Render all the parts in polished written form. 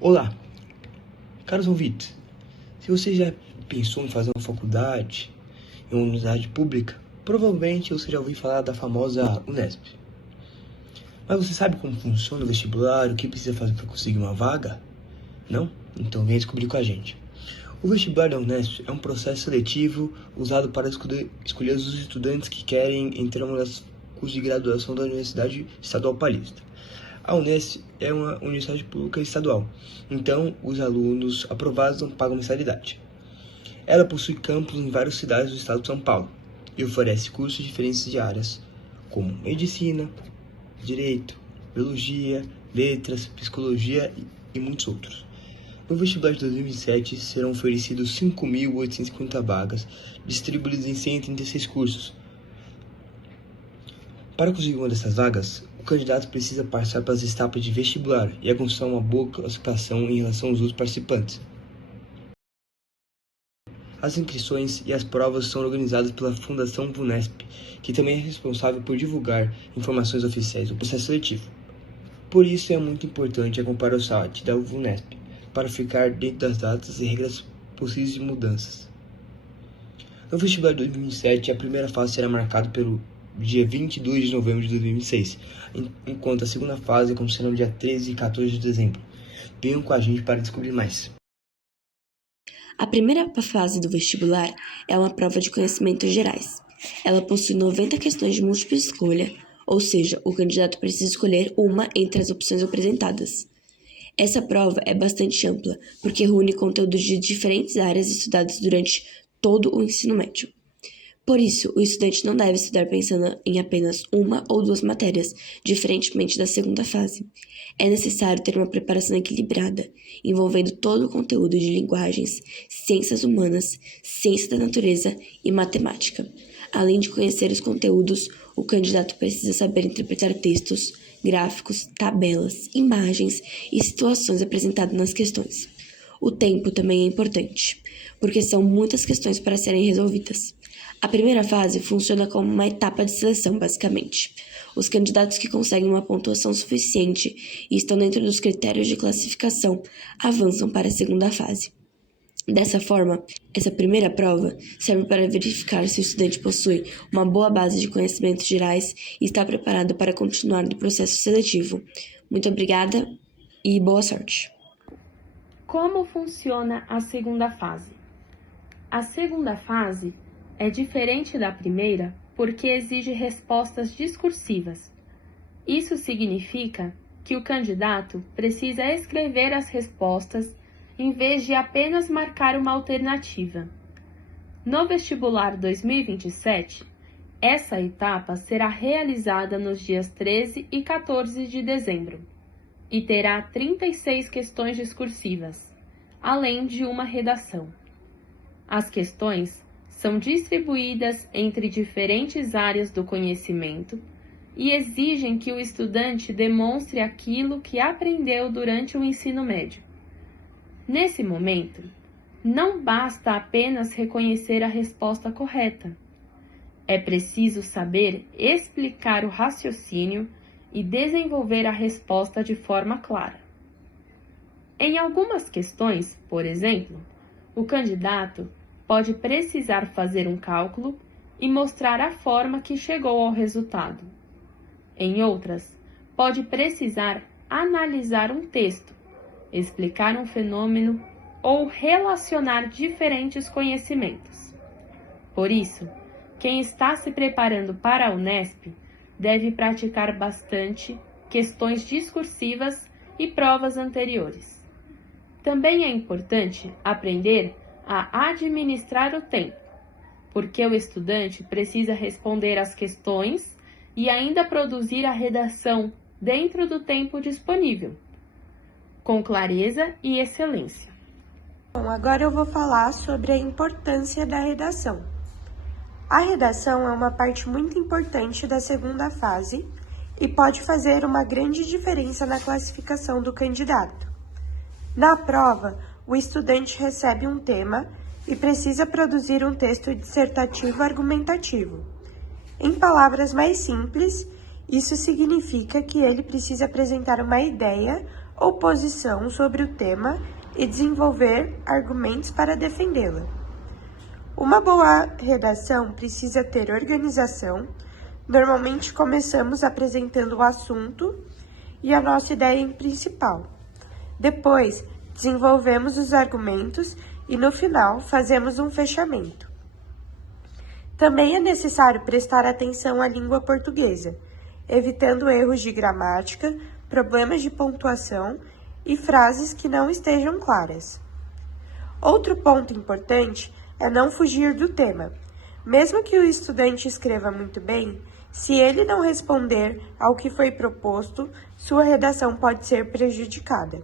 Olá, caros ouvintes. Se você já pensou em fazer uma faculdade em uma universidade pública, provavelmente você já ouviu falar da famosa Unesp. Mas você sabe como funciona o vestibular, o que precisa fazer para conseguir uma vaga? Não? Então venha descobrir com a gente. O vestibular da Unesp é um processo seletivo usado para escolher os estudantes que querem entrar em um dos cursos de graduação da Universidade Estadual Paulista. A Unesp é uma universidade pública estadual, então os alunos aprovados não pagam mensalidade. Ela possui campus em várias cidades do estado de São Paulo e oferece cursos diferentes de áreas, como medicina, direito, biologia, letras, psicologia e muitos outros. No vestibular de 2027 serão oferecidos 5.850 vagas, distribuídas em 136 cursos. Para conseguir uma dessas vagas, o candidato precisa passar pelas etapas de vestibular e alcançar uma boa classificação em relação aos outros participantes. As inscrições e as provas são organizadas pela Fundação VUNESP, que também é responsável por divulgar informações oficiais do processo seletivo. Por isso é muito importante acompanhar o site da VUNESP, para ficar dentro das datas e regras possíveis de mudanças. No vestibular de 2007, a primeira fase será marcada pelo dia 22 de novembro de 2026, enquanto a segunda fase acontecerá no dia 13 e 14 de dezembro. Venham com a gente para descobrir mais. A primeira fase do vestibular é uma prova de conhecimentos gerais. Ela possui 90 questões de múltipla escolha, ou seja, o candidato precisa escolher uma entre as opções apresentadas. Essa prova é bastante ampla, porque reúne conteúdos de diferentes áreas estudadas durante todo o ensino médio. Por isso, o estudante não deve estudar pensando em apenas uma ou duas matérias, diferentemente da segunda fase. É necessário ter uma preparação equilibrada, envolvendo todo o conteúdo de linguagens, ciências humanas, ciência da natureza e matemática. Além de conhecer os conteúdos, o candidato precisa saber interpretar textos, gráficos, tabelas, imagens e situações apresentadas nas questões. O tempo também é importante, porque são muitas questões para serem resolvidas. A primeira fase funciona como uma etapa de seleção, basicamente. Os candidatos que conseguem uma pontuação suficiente e estão dentro dos critérios de classificação avançam para a segunda fase. Dessa forma, essa primeira prova serve para verificar se o estudante possui uma boa base de conhecimentos gerais e está preparado para continuar no processo seletivo. Muito obrigada e boa sorte! Como funciona a segunda fase? A segunda fase é diferente da primeira porque exige respostas discursivas. Isso significa que o candidato precisa escrever as respostas em vez de apenas marcar uma alternativa. No vestibular 2027, essa etapa será realizada nos dias 13 e 14 de dezembro e terá 36 questões discursivas, além de uma redação. As questões são distribuídas entre diferentes áreas do conhecimento e exigem que o estudante demonstre aquilo que aprendeu durante o ensino médio. Nesse momento, não basta apenas reconhecer a resposta correta. É preciso saber explicar o raciocínio e desenvolver a resposta de forma clara. Em algumas questões, por exemplo, o candidato pode precisar fazer um cálculo e mostrar a forma que chegou ao resultado. Em outras, pode precisar analisar um texto, explicar um fenômeno ou relacionar diferentes conhecimentos. Por isso, quem está se preparando para a Unesp deve praticar bastante questões discursivas e provas anteriores. Também é importante aprender a administrar o tempo, porque o estudante precisa responder às questões e ainda produzir a redação dentro do tempo disponível, com clareza e excelência. Bom, agora eu vou falar sobre a importância da redação. A redação é uma parte muito importante da segunda fase e pode fazer uma grande diferença na classificação do candidato. Na prova, o estudante recebe um tema e precisa produzir um texto dissertativo argumentativo. Em palavras mais simples, isso significa que ele precisa apresentar uma ideia ou posição sobre o tema e desenvolver argumentos para defendê-la. Uma boa redação precisa ter organização. Normalmente começamos apresentando o assunto e a nossa ideia principal. Depois, desenvolvemos os argumentos e, no final, fazemos um fechamento. Também é necessário prestar atenção à língua portuguesa, evitando erros de gramática, problemas de pontuação e frases que não estejam claras. Outro ponto importante é não fugir do tema. Mesmo que o estudante escreva muito bem, se ele não responder ao que foi proposto, sua redação pode ser prejudicada.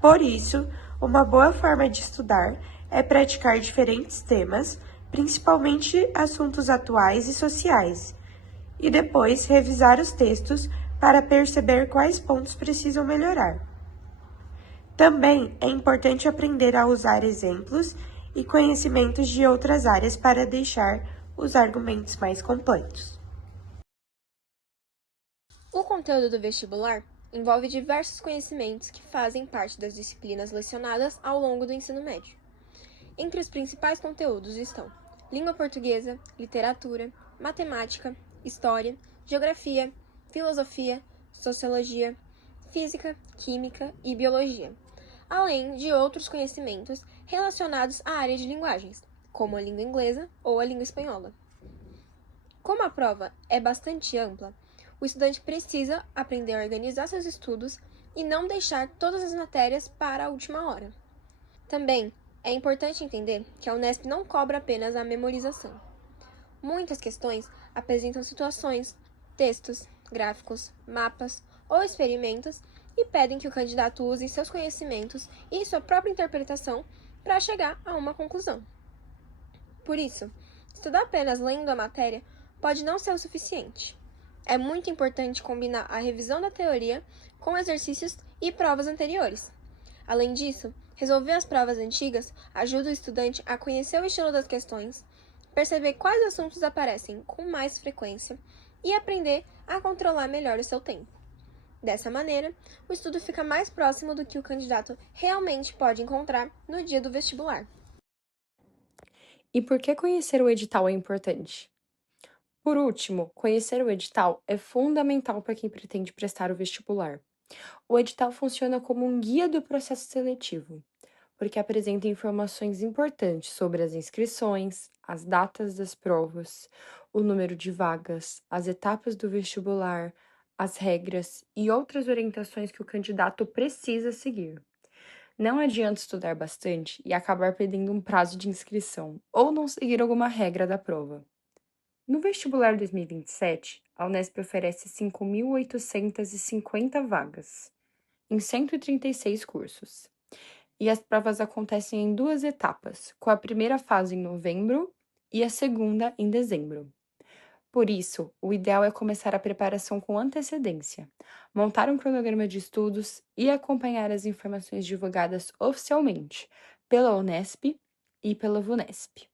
Por isso, uma boa forma de estudar é praticar diferentes temas, principalmente assuntos atuais e sociais, e depois revisar os textos para perceber quais pontos precisam melhorar. Também é importante aprender a usar exemplos e conhecimentos de outras áreas para deixar os argumentos mais completos. O conteúdo do vestibular envolve diversos conhecimentos que fazem parte das disciplinas lecionadas ao longo do ensino médio. Entre os principais conteúdos estão língua portuguesa, literatura, matemática, história, geografia, filosofia, sociologia, física, química e biologia, além de outros conhecimentos relacionados à área de linguagens, como a língua inglesa ou a língua espanhola. Como a prova é bastante ampla, o estudante precisa aprender a organizar seus estudos e não deixar todas as matérias para a última hora. Também é importante entender que a Unesp não cobra apenas a memorização. Muitas questões apresentam situações, textos, gráficos, mapas ou experimentos e pedem que o candidato use seus conhecimentos e sua própria interpretação para chegar a uma conclusão. Por isso, estudar apenas lendo a matéria pode não ser o suficiente. É muito importante combinar a revisão da teoria com exercícios e provas anteriores. Além disso, resolver as provas antigas ajuda o estudante a conhecer o estilo das questões, perceber quais assuntos aparecem com mais frequência e aprender a controlar melhor o seu tempo. Dessa maneira, o estudo fica mais próximo do que o candidato realmente pode encontrar no dia do vestibular. E por que conhecer o edital é importante? Por último, conhecer o edital é fundamental para quem pretende prestar o vestibular. O edital funciona como um guia do processo seletivo, porque apresenta informações importantes sobre as inscrições, as datas das provas, o número de vagas, as etapas do vestibular, as regras e outras orientações que o candidato precisa seguir. Não adianta estudar bastante e acabar perdendo um prazo de inscrição ou não seguir alguma regra da prova. No vestibular 2027, a Unesp oferece 5.850 vagas, em 136 cursos. E as provas acontecem em 2 etapas, com a primeira fase em novembro e a segunda em dezembro. Por isso, o ideal é começar a preparação com antecedência, montar um cronograma de estudos e acompanhar as informações divulgadas oficialmente pela Unesp e pela VUNESP.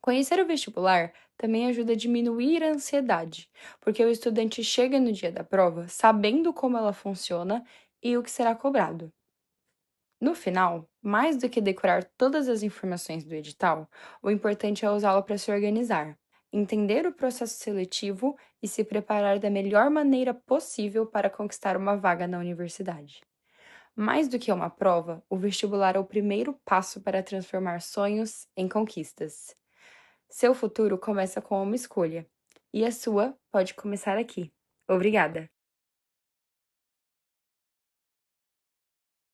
Conhecer o vestibular também ajuda a diminuir a ansiedade, porque o estudante chega no dia da prova sabendo como ela funciona e o que será cobrado. No final, mais do que decorar todas as informações do edital, o importante é usá-lo para se organizar, entender o processo seletivo e se preparar da melhor maneira possível para conquistar uma vaga na universidade. Mais do que uma prova, o vestibular é o primeiro passo para transformar sonhos em conquistas. Seu futuro começa com uma escolha, e a sua pode começar aqui. Obrigada!